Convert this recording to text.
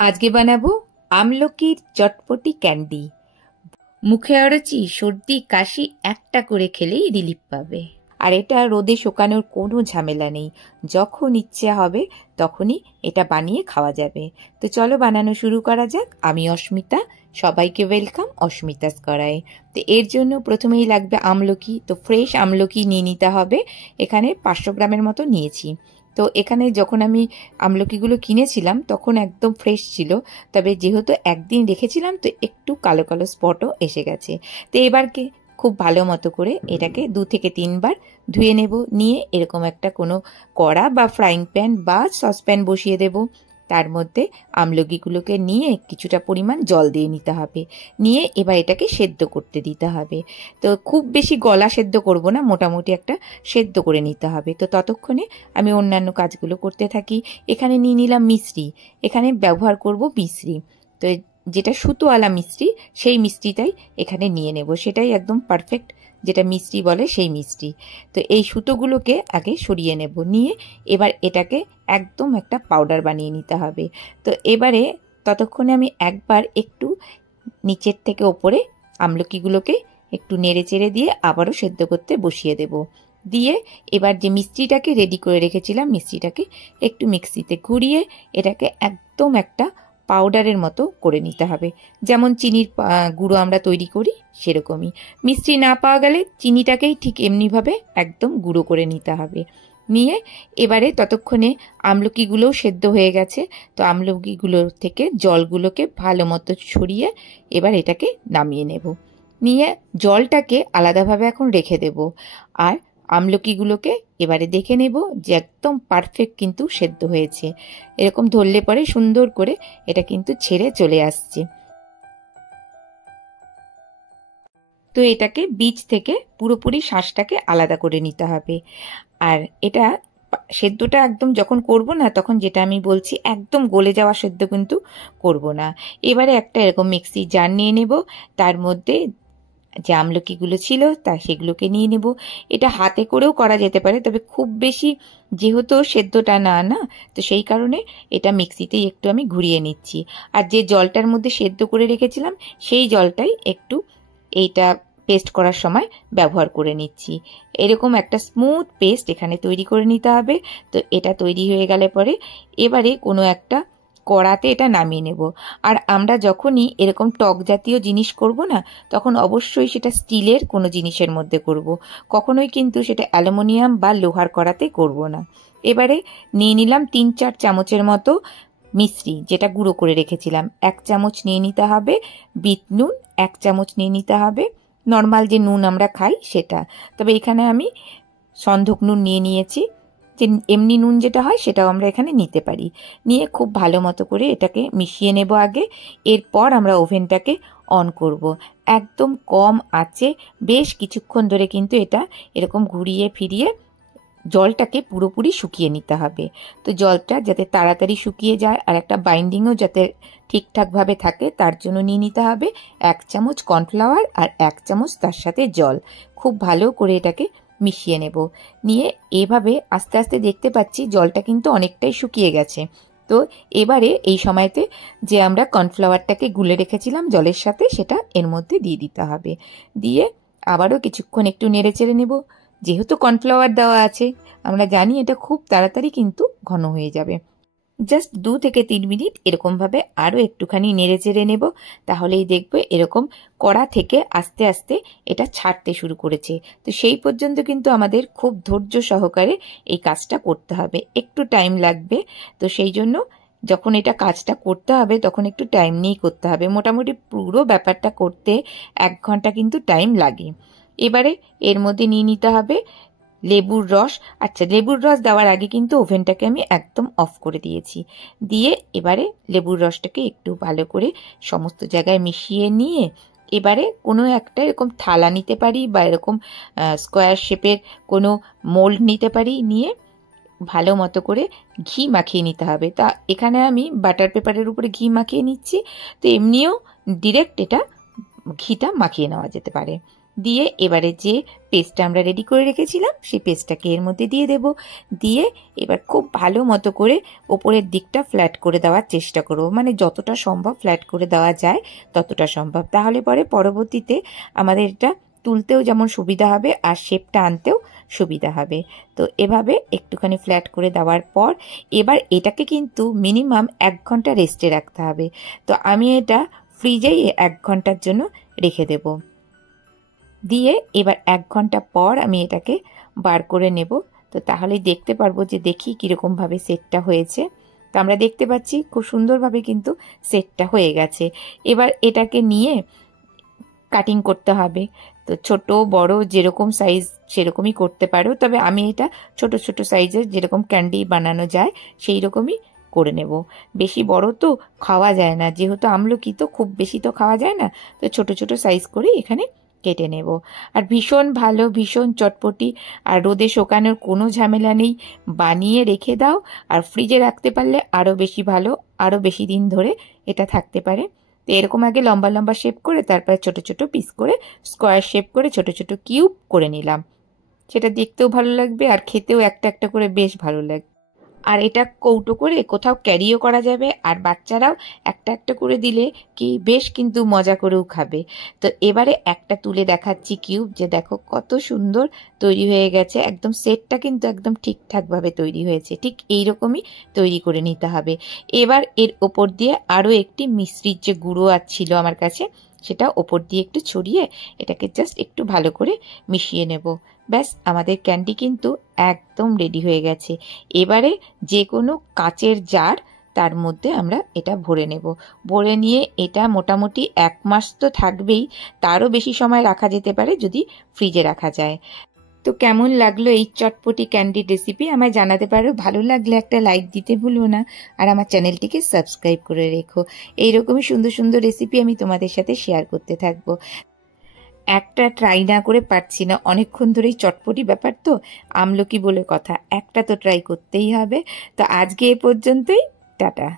আজকে বানাবো আমলকির চটপটি ক্যান্ডি। মুখে অরুচি, সর্দি, কাশি একটা করে খেলেই রিলিফ পাবে। আর এটা রোদে শুকানোর কোনো ঝামেলা নেই, যখন ইচ্ছে হবে তখনই এটা বানিয়ে খাওয়া যাবে। তো চলো বানানো শুরু করা যাক। আমি অস্মিতা, সবাইকে ওয়েলকাম অস্মিতাস করায়। তো এর জন্য প্রথমেই লাগবে আমলকি। তো ফ্রেশ আমলকি নিয়ে নিতে হবে। এখানে 500 গ্রামের মতো নিয়েছি। তো এখানে যখন আমি আমলকিগুলো কিনেছিলাম তখন একদম ফ্রেশ ছিল, তবে যেহেতু একদিন রেখেছিলাম তো একটু কালো কালো স্পটও এসে গেছে। তো এবারকে খুব ভালো মতো করে এটাকে 2 থেকে 3 বার ধুয়ে নেব। নিয়ে এরকম একটা কোনো কড়া বা ফ্রাইং প্যান বা সসপ্যান বসিয়ে দেব। তার মধ্যে আমলকিগুলোকে নিয়ে কিছুটা পরিমাণ জল দিয়ে নিতে হবে। নিয়ে এবার এটাকে সেদ্ধ করতে দিতে হবে। তো খুব বেশি গলা সেদ্ধ করব না, মোটামুটি একটা সেদ্ধ করে নিতে হবে। তো ততক্ষণে আমি অন্যান্য কাজগুলো করতে থাকি। এখানে নিয়ে নিলাম মিশ্রি। এখানে ব্যবহার করব মিশ্রি। তো যেটা সুতোওয়ালা মিষ্টি, সেই মিষ্টিটাই এখানে নিয়ে নেব। সেটাই একদম পারফেক্ট, যেটা মিষ্টি বলে সেই মিষ্টি। তো এই সুতোগুলোকে আগে সরিয়ে নেব। নিয়ে এবার এটাকে একদম একটা পাউডার বানিয়ে নিতে হবে। তো এবারে ততক্ষণে আমি একবার একটু নিচের থেকে ওপরে আমলকিগুলোকে একটু নেড়ে চেড়ে দিয়ে আবারও সেদ্ধ করতে বসিয়ে দেব। দিয়ে এবার যে মিষ্টিটাকে রেডি করে রেখেছিলাম, মিষ্টিটাকে একটু মিক্সিতে ঘুরিয়ে এটাকে একদম একটা পাউডারের মতো করে নিতে হবে। যেমন চিনির গুঁড়ো আমরা তৈরি করি সেরকমই। মিষ্টি না পাওয়া গেলে চিনিটাকেই ঠিক এমনিভাবে একদম গুঁড়ো করে নিতে হবে। নিয়ে এবারে ততক্ষণে আমলকিগুলোও সেদ্ধ হয়ে গেছে। তো আমলকিগুলোর থেকে জলগুলোকে ভালো মতো ছড়িয়ে এবার এটাকে নামিয়ে নেব। নিয়ে জলটাকে আলাদাভাবে এখন রেখে দেব। আর আমলকিগুলোকে এবারে দেখে নেব যে একদম পারফেক্ট কিন্তু সেদ্ধ হয়েছে। এরকম ধরলে পরে সুন্দর করে এটা কিন্তু ছেড়ে চলে আসছে। তো এটাকে বীজ থেকে পুরোপুরি শাঁসটাকে আলাদা করে নিতে হবে। আর এটা সেদ্ধটা একদম যখন করব না, তখন যেটা আমি বলছি একদম গলে যাওয়া সেদ্ধ কিন্তু করব না। এবারে একটা এরকম মিক্সি জার নিয়ে নেব। তার মধ্যে যে আমলকিগুলো ছিল সেগুলোকে নিয়ে নেব। এটা হাতে করেও করা যেতে পারে, তবে খুব বেশি যেহেতু সেদ্ধটা না না, তো সেই কারণে এটা মিক্সিতেই একটু আমি ঘুরিয়ে নিচ্ছি। আর যে জলটার মধ্যে সেদ্ধ করে রেখেছিলাম সেই জলটাই একটু এইটা পেস্ট করার সময় ব্যবহার করে নিচ্ছি। এরকম একটা স্মুথ পেস্ট এখানে তৈরি করে নিতে হবে। তো এটা তৈরি হয়ে গেলে পরে এবারে কোনো একটা কড়াতে এটা নামিয়ে নেব। আর আমরা যখনই এরকম টক জাতীয় জিনিস করব না, তখন অবশ্যই সেটা স্টিলের কোনো জিনিসের মধ্যে করব। কখনোই কিন্তু সেটা অ্যালুমিনিয়াম বা লোহার কড়াতে করব না। এবারে নিয়ে নিলাম 3-4 চামচের মতো মিশ্রি, যেটা গুঁড়ো করে রেখেছিলাম। 1 চামচ নিয়ে নিতে হবে বিট নুন, 1 চামচ নিয়ে নিতে হবে নর্মাল যে নুন আমরা খাই সেটা। তবে এখানে আমি সন্ধক নুন নিয়ে নিয়েছি, যে এমনি নুন যেটা হয় সেটাও আমরা এখানে নিতে পারি। নিয়ে খুব ভালো মতো করে এটাকে মিশিয়ে নেব আগে। এরপর আমরা ওভেনটাকে অন করব। একদম কম আঁচে বেশ কিছুক্ষণ ধরে কিন্তু এটা এরকম ঘুরিয়ে ফিরিয়ে জলটাকে পুরোপুরি শুকিয়ে নিতে হবে। তো জলটা যাতে তাড়াতাড়ি শুকিয়ে যায় আর একটা বাইন্ডিংও যাতে ঠিকঠাকভাবে থাকে, তার জন্য নিয়ে নিতে হবে 1 চামচ কর্নফ্লাওয়ার আর 1 চামচ তার সাথে জল। খুব ভালো করে এটাকে মিশিয়ে নেব। নিয়ে এভাবে আস্তে আস্তে দেখতে পাচ্ছি জলটা কিন্তু অনেকটাই শুকিয়ে গেছে। তো এবারে এই সময়তে যে আমরা কর্নফ্লাওয়ারটাকে গুলে রেখেছিলাম জলের সাথে, সেটা এর মধ্যে দিয়ে দিতে হবে। দিয়ে আবারও কিছুক্ষণ একটু নেড়ে চেড়ে নেব। যেহেতু কর্নফ্লাওয়ার দেওয়া আছে, আমরা জানি এটা খুব তাড়াতাড়ি কিন্তু ঘন হয়ে যাবে। জাস্ট 2 থেকে 3 মিনিট এরকমভাবে আরও একটুখানি নেড়ে চেড়ে নেব। তাহলেই দেখবে এরকম কড়া থেকে আস্তে আস্তে এটা ছাড়তে শুরু করেছে। তো সেই পর্যন্ত কিন্তু আমাদের খুব ধৈর্য সহকারে এই কাজটা করতে হবে, একটু টাইম লাগবে। তো সেই জন্য যখন এটা কাজটা করতে হবে তখন একটু টাইম নিয়েই করতে হবে। মোটামুটি পুরো ব্যাপারটা করতে 1 ঘন্টা কিন্তু টাইম লাগে। এবারে এর মধ্যে নিয়ে নিতে হবে লেবুর রস। আচ্ছা, লেবুর রস দেওয়ার আগে কিন্তু ওভেনটাকে আমি একদম অফ করে দিয়েছি। দিয়ে এবারে লেবুর রসটাকে একটু ভালো করে সমস্ত জায়গায় মিশিয়ে নিয়ে এবারে কোনো একটা এরকম থালা নিতে পারি বা এরকম স্কোয়ার শেপের কোনো মোল্ড নিতে পারি। নিয়ে ভালো মতো করে ঘি মাখিয়ে নিতে হবে। তা এখানে আমি বাটার পেপারের উপরে ঘি মাখিয়ে নিচ্ছি। তো এমনিও ডিরেক্ট এটা ঘিটা মাখিয়ে নেওয়া যেতে পারে। দিয়ে এবারে যে পেস্টটা আমরা রেডি করে রেখেছিলাম সেই পেস্টটাকে এর মধ্যে দিয়ে দেব। দিয়ে এবার খুব ভালো মতো করে ওপরের দিকটা ফ্ল্যাট করে দেওয়ার চেষ্টা করব, মানে যতটা সম্ভব ফ্ল্যাট করে দেওয়া যায় ততটা সম্ভব। তাহলে পরে পরবর্তীতে আমাদের এটা তুলতেও যেমন সুবিধা হবে আর শেপটা আনতেও সুবিধা হবে। তো এভাবে একটুখানি ফ্ল্যাট করে দেওয়ার পর এবার এটাকে কিন্তু মিনিমাম 1 ঘন্টা রেস্টে রাখতে হবে। তো আমি এটা ফ্রিজেই 1 ঘন্টার জন্য রেখে দেব। দিয়ে এবার 1 ঘন্টা পর আমি এটাকে বার করে নেব। তো তাহলেই দেখতে পারবো যে দেখি কীরকমভাবে সেটটা হয়েছে। তো আমরা দেখতে পাচ্ছি খুব সুন্দরভাবে কিন্তু সেটটা হয়ে গেছে। এবার এটাকে নিয়ে কাটিং করতে হবে। তো ছোট বড় যেরকম সাইজ সেরকমই করতে পারো, তবে আমি এটা ছোট ছোট সাইজের যেরকম ক্যান্ডি বানানো যায় সেই রকমই করে নেব। বেশি বড় তো খাওয়া যায় না, যেহেতু আমলকি তো খুব বেশি তো খাওয়া যায় না, তো ছোট ছোট সাইজ করে এখানে কেটে নেব। আর ভীষণ ভালো, ভীষণ চটপটি, আর রোদে শুকানোর কোনো ঝামেলা নেই। বানিয়ে রেখে দাও, আর ফ্রিজে রাখতে পারলে আরও বেশি ভালো, আরও বেশি দিন ধরে এটা থাকতে পারে। তো এরকম আগে লম্বা লম্বা শেপ করে তারপরে ছোট ছোট পিস করে স্কোয়ার শেপ করে ছোট ছোট কিউব করে নিলাম। সেটা দেখতেও ভালো লাগবে আর খেতেও একটা একটা করে বেশ ভালো লাগবে। আর এটা কৌটো করে কোথাও ক্যারিও করা যাবে, আর বাচ্চারাও একটা একটা করে দিলে কি বেশ কিন্তু মজা করেও খাবে। তো এবারে একটা তুলে দেখাচ্ছি কিউব, যে দেখো কত সুন্দর তৈরি হয়ে গেছে। একদম সেটটা কিন্তু একদম ঠিকঠাকভাবে তৈরি হয়েছে। ঠিক এইরকমই তৈরি করে নিতে হবে। এবার এর ওপর দিয়ে আরও একটি মিশ্রির যে গুঁড়ো ছিল আমার কাছে, সেটা ওপর দিয়ে একটু ছড়িয়ে এটাকে জাস্ট একটু ভালো করে মিশিয়ে নেব। ব্যাস, আমাদের ক্যান্ডি কিন্তু একদম রেডি হয়ে গেছে। এবারে যে কোনো কাচের জার, তার মধ্যে আমরা এটা ভরে নেব। ভরে নিয়ে এটা মোটামুটি 1 মাস তো থাকবেই, তারও বেশি সময় রাখা যেতে পারে যদি ফ্রিজে রাখা যায়। তো কেমন লাগলো এই চটপটি ক্যান্ডির রেসিপি আমায় জানাতে পারো। ভালো লাগলে একটা লাইক দিতে ভুলো না, আর আমার চ্যানেলটিকে সাবস্ক্রাইব করে রেখো। এইরকমই সুন্দর সুন্দর রেসিপি আমি তোমাদের সাথে শেয়ার করতে থাকবো। একটা ট্রাই না করে পারছি না, অনেকক্ষণ ধরেই চটপটি ব্যাপার তো, আমলকি বলে কথা, একটা তো ট্রাই করতেই হবে। তো আজকে এ পর্যন্তই, টাটা।